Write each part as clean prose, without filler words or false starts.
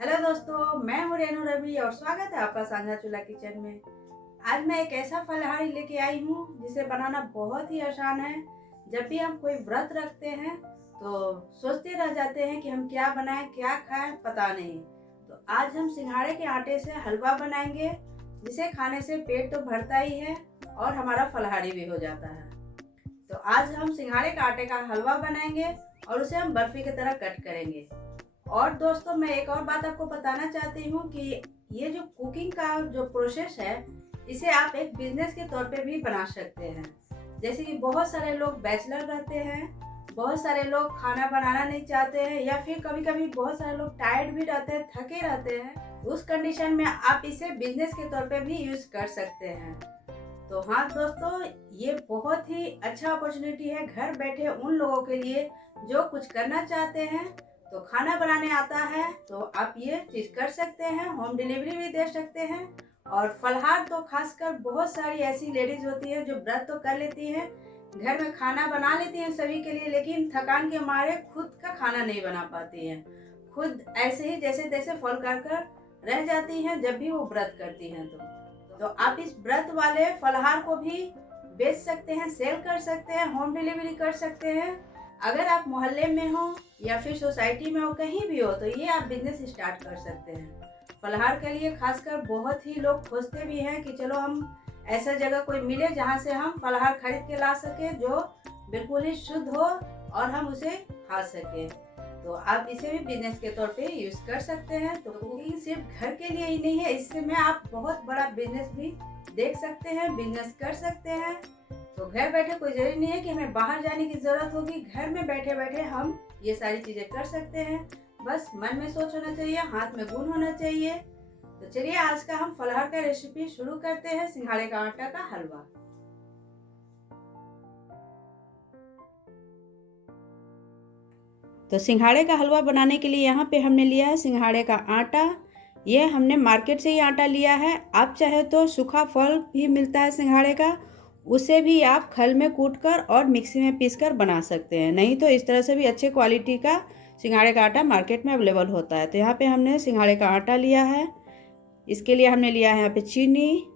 Hello दोस्तों, मैं हूँ रेनू रवि और स्वागत है आपका साझा चूल्हा किचन में। आज मैं एक ऐसा फलाहारी लेके आई हूँ जिसे बनाना बहुत ही आसान है। जब भी हम कोई व्रत रखते हैं तो सोचते रह जाते हैं कि हम क्या बनाएं क्या खाएं, पता नहीं। तो आज हम सिंघाड़े के आटे से हलवा बनाएंगे, जिसे खाने से पेट तो भरता ही है और हमारा फलाहारी भी हो जाता है। तो आज हम सिंघाड़े के आटे का हलवा बनाएंगे और उसे हम बर्फी की तरह कट करेंगे। और दोस्तों, मैं एक और बात आपको बताना चाहती हूँ कि ये जो कुकिंग का जो प्रोसेस है, इसे आप एक बिजनेस के तौर पे भी बना सकते हैं। जैसे कि बहुत सारे लोग बैचलर रहते हैं, बहुत सारे लोग खाना बनाना नहीं चाहते हैं, या फिर कभी कभी बहुत सारे लोग टायर्ड भी रहते हैं, थके रहते हैं। उस कंडीशन में आप इसे बिजनेस के तौर पे भी यूज कर सकते हैं। तो हाँ दोस्तों, ये बहुत ही अच्छा अपॉर्चुनिटी है घर बैठे उन लोगों के लिए जो कुछ करना चाहते हैं। तो खाना बनाने आता है तो आप ये चीज़ कर सकते हैं, होम डिलीवरी भी दे सकते हैं। और फलाहार तो खासकर बहुत सारी ऐसी लेडीज होती है जो व्रत तो कर लेती हैं, घर में खाना बना लेती हैं सभी के लिए, लेकिन थकान के मारे खुद का खाना नहीं बना पाती हैं। खुद ऐसे ही जैसे तैसे फल कर रह जाती हैं जब भी वो व्रत करती हैं। तो आप इस व्रत वाले फलाहार को भी बेच सकते हैं, सेल कर सकते हैं, होम डिलीवरी कर सकते हैं। अगर आप मोहल्ले में हो या फिर सोसाइटी में हो, कहीं भी हो, तो ये आप बिजनेस स्टार्ट कर सकते हैं। फलाहार के लिए खासकर बहुत ही लोग खोजते भी हैं कि चलो हम ऐसा जगह कोई मिले जहाँ से हम फलाहार खरीद के ला सके, जो बिल्कुल ही शुद्ध हो और हम उसे खा सके। तो आप इसे भी बिजनेस के तौर पे यूज कर सकते हैं। तो कुकिंग सिर्फ घर के लिए ही नहीं है, इससे में आप बहुत बड़ा बिजनेस भी देख सकते हैं, बिजनेस कर सकते हैं। तो घर बैठे कोई जरूरी नहीं है कि हमें बाहर जाने की जरूरत होगी, घर में बैठे बैठे हम ये सारी चीजें कर सकते हैं। बस मन में सोच होना चाहिए, हाथ में गुण होना चाहिए। तो चलिए आज का हम फलाहार का रेसिपी शुरू करते हैं, सिंघाड़े का आटा का हलवा। तो सिंघाड़े का हलवा बनाने के लिए यहाँ पे हमने लिया है सिंघाड़े का आटा। ये हमने मार्केट से ही आटा लिया है। आप चाहे तो सूखा फल भी मिलता है सिंघाड़े का, उसे भी आप खल में कूटकर और मिक्सी में पीसकर बना सकते हैं। नहीं तो इस तरह से भी अच्छे क्वालिटी का सिंघाड़े का आटा मार्केट में अवेलेबल होता है। तो यहाँ पे हमने सिंघाड़े का आटा लिया है। इसके लिए हमने लिया है यहाँ पे चीनी,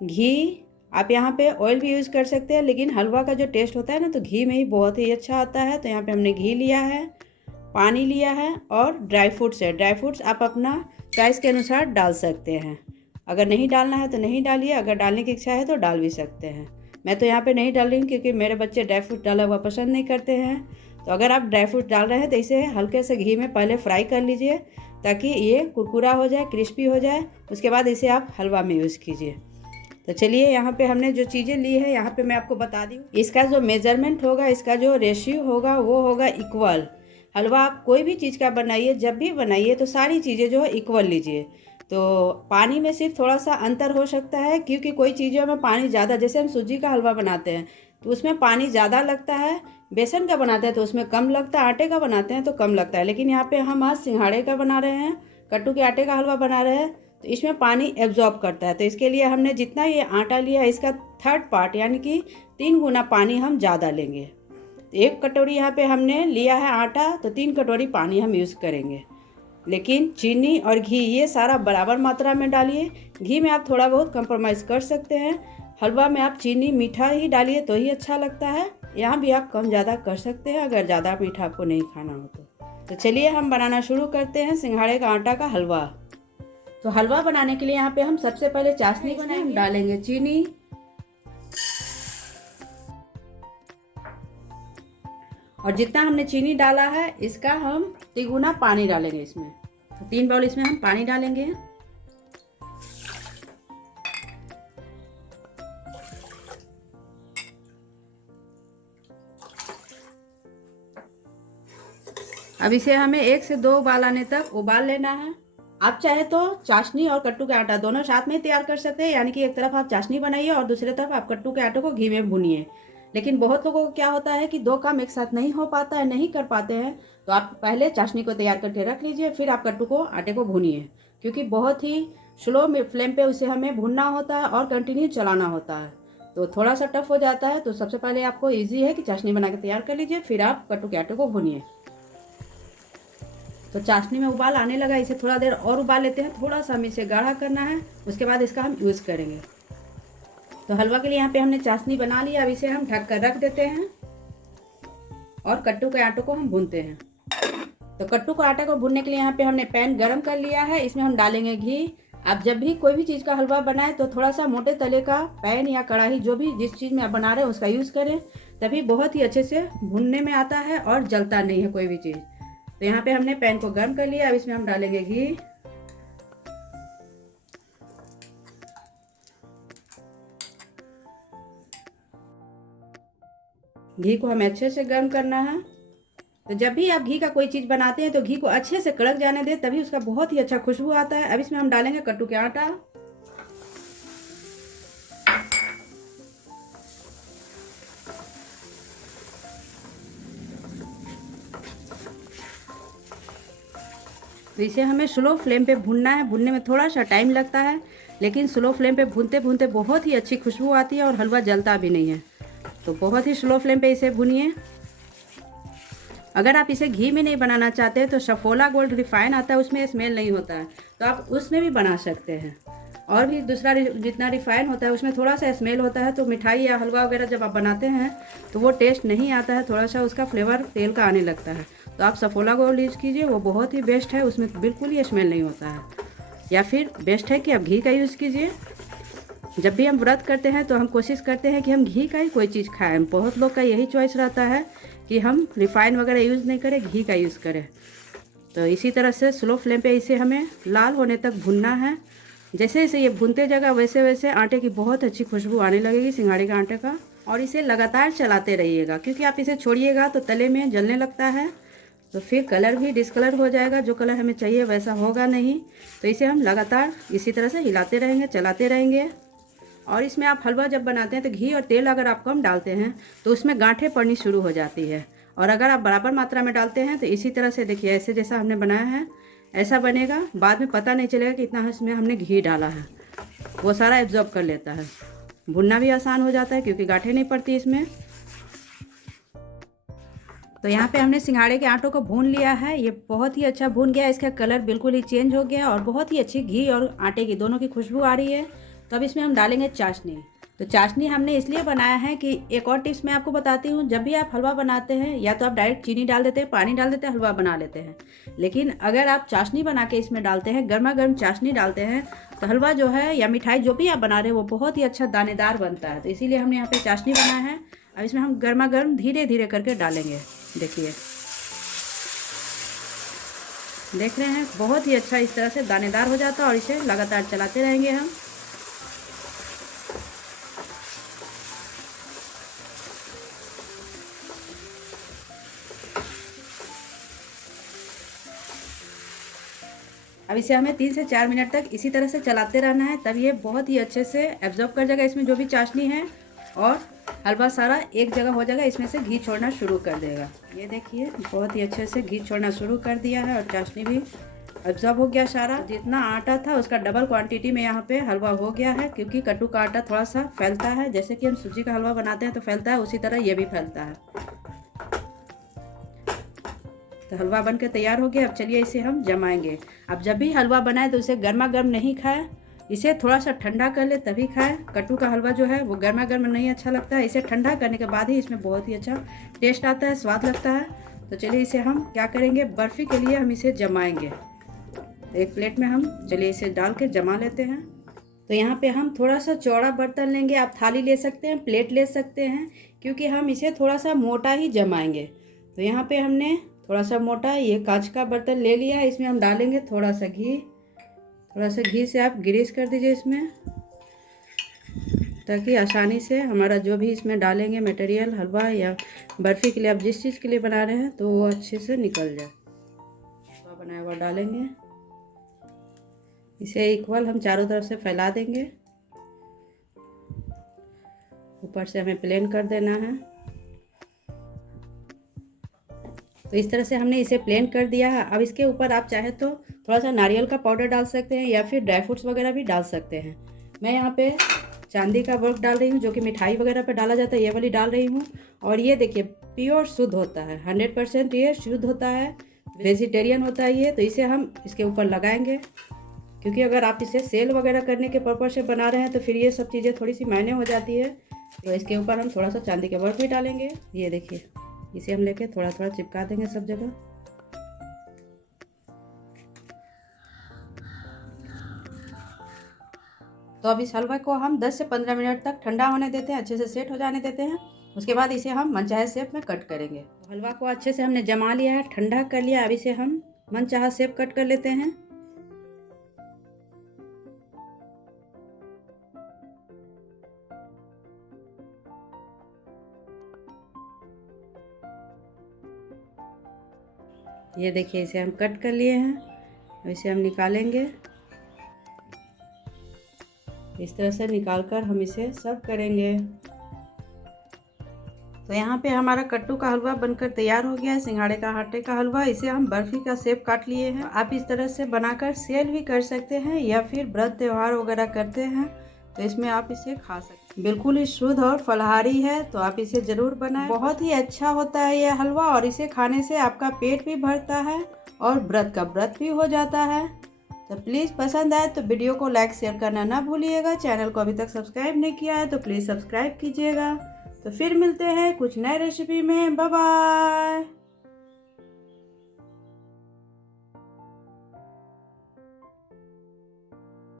घी। आप यहाँ पे ऑयल भी यूज़ कर सकते हैं, लेकिन हलवा का जो टेस्ट होता है ना, तो घी में ही बहुत ही अच्छा आता है। तो यहाँ पे हमने घी लिया है, पानी लिया है और ड्राई फ्रूट्स है। ड्राई फ्रूट्स आप अपना चॉइस के अनुसार डाल सकते हैं। अगर नहीं डालना है तो नहीं डालिए, अगर डालने की इच्छा है तो डाल भी सकते हैं। मैं तो यहाँ पे नहीं डाल रही हूँ क्योंकि मेरे बच्चे ड्राई फ्रूट डाला हुआ पसंद नहीं करते हैं। तो अगर आप ड्राई फ्रूट डाल रहे हैं तो इसे हल्के से घी में पहले फ्राई कर लीजिए, ताकि ये कुरकुरा हो जाए, क्रिस्पी हो जाए। उसके बाद इसे आप हलवा में यूज़ कीजिए। तो चलिए यहाँ पे हमने जो चीज़ें ली है यहाँ पे मैं आपको बता दी हूँ। इसका जो मेजरमेंट होगा, इसका जो रेशियो होगा, वो होगा इक्वल। हलवा आप कोई भी चीज़ का बनाइए, जब भी बनाइए तो सारी चीज़ें जो है इक्वल लीजिए। तो पानी में सिर्फ थोड़ा सा अंतर हो सकता है, क्योंकि कोई चीज़ों में पानी ज़्यादा, जैसे हम सूजी का हलवा बनाते हैं तो उसमें पानी ज़्यादा लगता है, बेसन का बनाते हैं तो उसमें कम लगता है, आटे का बनाते हैं तो कम लगता है। लेकिन यहाँ पे हम आज सिंघाड़े का बना रहे हैं, कट्टू के आटे का हलवा बना रहे हैं, तो इसमें पानी एब्जॉर्ब करता है। तो इसके लिए हमने जितना ये आटा लिया है, इसका 3rd पार्ट यानी कि 3 गुना पानी हम ज़्यादा लेंगे। तो 1 कटोरी यहाँ पे हमने लिया है आटा, तो 3 कटोरी पानी हम यूज़ करेंगे। लेकिन चीनी और घी ये सारा बराबर मात्रा में डालिए। घी में आप थोड़ा बहुत कंप्रोमाइज़ कर सकते हैं। हलवा में आप चीनी मीठा ही डालिए तो ही अच्छा लगता है। यहाँ भी आप कम ज़्यादा कर सकते हैं अगर ज़्यादा मीठा आपको नहीं खाना हो तो चलिए हम बनाना शुरू करते हैं सिंघाड़े का आटा का हलवा। तो हलवा बनाने के लिए यहाँ पे हम सबसे पहले चाशनी बनाएंगे। हम डालेंगे चीनी, और जितना हमने चीनी डाला है इसका हम 3 गुना पानी डालेंगे इसमें। तो 3 बाउल इसमें हम पानी डालेंगे। अब इसे हमें 1 से 2 उबाल आने तक उबाल लेना है। आप चाहे तो चाशनी और कट्टू का आटा दोनों साथ में तैयार कर सकते हैं, यानी कि एक तरफ आप चाशनी बनाइए और दूसरी तरफ आप कट्टू के आटे को घी में भूनिए। लेकिन बहुत लोगों को क्या होता है कि 2 काम एक साथ नहीं हो पाता है, नहीं कर पाते हैं। तो आप पहले चाशनी को तैयार करके रख लीजिए, फिर आप कट्टू को आटे को भूनिए, क्योंकि बहुत ही स्लो फ्लेम पे उसे हमें भूनना होता है और कंटिन्यू चलाना होता है। तो थोड़ा सा टफ हो जाता है। तो सबसे पहले आपको ईजी है कि चाशनी बना के तैयार कर लीजिए, फिर आप कट्टू के आटे को भूनिए। तो चाशनी में उबाल आने लगा, इसे थोड़ा देर और उबाल लेते हैं। थोड़ा सा हमें इसे गाढ़ा करना है, उसके बाद इसका हम यूज़ करेंगे। तो हलवा के लिए यहाँ पे हमने चाशनी बना लिया। अब इसे हम ढक कर रख देते हैं और कट्टू के आटे को हम भूनते हैं। तो कट्टू के आटे को भूनने के लिए यहाँ पे हमने पैन गरम कर लिया है, इसमें हम डालेंगे घी। आप जब भी कोई भी चीज़ का हलवा बनाएं तो थोड़ा सा मोटे तले का पैन या कढ़ाई, जो भी जिस चीज़ में आप बना रहे हैं उसका यूज़ करें, तभी बहुत ही अच्छे से भुनने में आता है और जलता नहीं है कोई भी चीज़। तो यहाँ पे हमने पैन को गर्म कर लिया। अब इसमें हम डालेंगे घी। घी को हमें अच्छे से गर्म करना है। तो जब भी आप घी का कोई चीज़ बनाते हैं तो घी को अच्छे से कड़क जाने दें, तभी उसका बहुत ही अच्छा खुशबू आता है। अब इसमें हम डालेंगे कट्टू के आटा। तो इसे हमें स्लो फ्लेम पे भूनना है। भूनने में थोड़ा सा टाइम लगता है, लेकिन स्लो फ्लेम पे भूनते भूनते बहुत ही अच्छी खुशबू आती है और हलवा जलता भी नहीं है। तो बहुत ही स्लो फ्लेम पे इसे भूनिए। अगर आप इसे घी में नहीं बनाना चाहते तो सफोला गोल्ड रिफाइन आता है, उसमें स्मेल नहीं होता है, तो आप उसमें भी बना सकते हैं। और भी दूसरा जितना रिफाइन होता है उसमें थोड़ा सा स्मेल होता है, तो मिठाई या हलवा वगैरह जब आप बनाते हैं तो वो टेस्ट नहीं आता है, थोड़ा सा उसका फ्लेवर तेल का आने लगता है। तो आप सफोला गोल्ड यूज़ कीजिए, वो बहुत ही बेस्ट है, उसमें बिल्कुल ही स्मेल नहीं होता है। या फिर बेस्ट है कि आप घी का यूज़ कीजिए। जब भी हम व्रत करते हैं तो हम कोशिश करते हैं कि हम घी का ही कोई चीज़ खाएं। बहुत लोग का यही चॉइस रहता है कि हम रिफाइन वगैरह यूज़ नहीं करें, घी का यूज़ करें। तो इसी तरह से स्लो फ्लेम पे इसे हमें लाल होने तक भुनना है। जैसे जैसे ये भुनते जाएगा वैसे वैसे आटे की बहुत अच्छी खुशबू आने लगेगी, सिंघाड़े के आटे का। और इसे लगातार चलाते रहिएगा, क्योंकि आप इसे छोड़िएगा तो तले में जलने लगता है, तो फिर कलर भी डिसकलर हो जाएगा, जो कलर हमें चाहिए वैसा होगा नहीं। तो इसे हम लगातार इसी तरह से हिलाते रहेंगे, चलाते रहेंगे। और इसमें आप हलवा जब बनाते हैं तो घी और तेल अगर आप कम डालते हैं तो उसमें गांठें पड़नी शुरू हो जाती है। और अगर आप बराबर मात्रा में डालते हैं तो इसी तरह से देखिए, ऐसे जैसा हमने बनाया है ऐसा बनेगा। बाद में पता नहीं चलेगा कि इतना इसमें हमने घी डाला है, वो सारा एब्जॉर्ब कर लेता है। भुनना भी आसान हो जाता है क्योंकि गांठें नहीं पड़ती इसमें। तो यहाँ पे हमने सिंघाड़े के आटों को भून लिया है, ये बहुत ही अच्छा भून गया, इसका कलर बिल्कुल ही चेंज हो गया और बहुत ही अच्छी घी और आटे की दोनों की खुशबू आ रही है। तो अब इसमें हम डालेंगे चाशनी। तो चाशनी हमने इसलिए बनाया है कि एक और टिप्स मैं आपको बताती हूँ, जब भी आप हलवा बनाते हैं या तो आप डायरेक्ट चीनी डाल देते हैं, पानी डाल देते हैं, हलवा बना लेते हैं। लेकिन अगर आप चाशनी बना के इसमें डालते हैं, गर्मा गर्म चाशनी डालते हैं, तो हलवा जो है या मिठाई जो भी आप बना रहे हैं वो बहुत ही अच्छा दानेदार बनता है। तो इसीलिए हमने यहाँ पे चाशनी बनाया है। अब इसमें हम गर्मा गर्म धीरे धीरे करके डालेंगे। देखिए, देख रहे हैं बहुत ही अच्छा इस तरह से दानेदार हो जाता है और इसे लगातार चलाते रहेंगे हम। अब इसे हमें 3 से 4 मिनट तक इसी तरह से चलाते रहना है, तब ये बहुत ही अच्छे से एब्जॉर्ब कर जाएगा इसमें जो भी चाशनी है, और हलवा सारा एक जगह हो जाएगा, इसमें से घी छोड़ना शुरू कर देगा। ये देखिए बहुत ही अच्छे से घी छोड़ना शुरू कर दिया है और चाशनी भी एब्जॉर्ब हो गया सारा। जितना आटा था उसका डबल क्वांटिटी में यहाँ पे हलवा हो गया है, क्योंकि कट्टू का आटा थोड़ा सा फैलता है, जैसे कि हम सूजी का हलवा बनाते हैं तो फैलता है, उसी तरह ये भी फैलता है। तो हलवा बन के तैयार हो गया। अब चलिए इसे हम जमाएंगे। अब जब भी हलवा बनाए तो उसे गर्मा गर्म नहीं खाएं, इसे थोड़ा सा ठंडा कर ले तभी खाएं। कट्टू का हलवा जो है वो गर्मा गर्म नहीं अच्छा लगता है, इसे ठंडा करने के बाद ही इसमें बहुत ही अच्छा टेस्ट आता है, स्वाद लगता है। तो चलिए इसे हम क्या करेंगे, बर्फ़ी के लिए हम इसे जमाएंगे। तो एक प्लेट में हम चलिए इसे डाल के जमा लेते हैं। तो यहाँ पे हम थोड़ा सा चौड़ा बर्तन लेंगे, आप थाली ले सकते हैं, प्लेट ले सकते हैं, क्योंकि हम इसे थोड़ा सा मोटा ही जमाएंगे। तो यहाँ पे हमने थोड़ा सा मोटा ये कांच का बर्तन ले लिया है, इसमें हम डालेंगे थोड़ा सा घी। थोड़ा सा घी से आप ग्रीस कर दीजिए इसमें, ताकि आसानी से हमारा जो भी इसमें डालेंगे मटेरियल, हलवा या बर्फ़ी के लिए आप जिस चीज़ के लिए बना रहे हैं, तो वो अच्छे से निकल जाए। तो बनाया हुआ डालेंगे, इसे इक्वल हम चारों तरफ से फैला देंगे। ऊपर से हमें प्लेन कर देना है। तो इस तरह से हमने इसे प्लेन कर दिया है। अब इसके ऊपर आप चाहे तो थोड़ा सा नारियल का पाउडर डाल सकते हैं या फिर ड्राई फ्रूट्स वगैरह भी डाल सकते हैं। मैं यहाँ पे चांदी का वर्क डाल रही हूँ, जो कि मिठाई वगैरह पे डाला जाता है, ये वाली डाल रही हूँ। और ये देखिए प्योर शुद्ध होता है, 100% ये शुद्ध होता है, वेजिटेरियन होता है ये, तो इसे हम इसके ऊपर लगाएंगे, क्योंकि अगर आप इसे सेल वगैरह करने के पर्पज से बना रहे हैं तो फिर ये सब चीज़ें थोड़ी सी मायने हो जाती है। तो इसके ऊपर हम थोड़ा सा चांदी के वर्क भी डालेंगे। ये देखिए, इसे हम लेके थोड़ा थोड़ा चिपका देंगे सब जगह। तो अब इस हलवा को हम 10 से 15 मिनट तक ठंडा होने देते हैं, अच्छे से सेट हो जाने देते हैं। उसके बाद इसे हम मनचाहे शेप में कट करेंगे। हलवा को अच्छे से हमने जमा लिया है, ठंडा कर लिया। अब इसे हम मनचाहा शेप कट कर लेते हैं। ये देखिए, इसे हम कट कर लिए हैं। अब इसे हम निकालेंगे। इस तरह से निकालकर हम इसे सर्व करेंगे। तो यहाँ पे हमारा कट्टू का हलवा बनकर तैयार हो गया है, सिंघाड़े का आटे का हलवा। इसे हम बर्फी का शेप काट लिए हैं। आप इस तरह से बनाकर सेल भी कर सकते हैं, या फिर व्रत त्योहार वगैरह करते हैं तो इसमें आप इसे खा सकते हैं। बिल्कुल ही शुद्ध और फलाहारी है, तो आप इसे ज़रूर बनाएं। बहुत ही अच्छा होता है यह हलवा, और इसे खाने से आपका पेट भी भरता है और व्रत का व्रत भी हो जाता है। तो प्लीज़ पसंद आए तो वीडियो को लाइक शेयर करना ना भूलिएगा। चैनल को अभी तक सब्सक्राइब नहीं किया है तो प्लीज़ सब्सक्राइब कीजिएगा। तो फिर मिलते हैं कुछ नए रेसिपी में। Bye bye.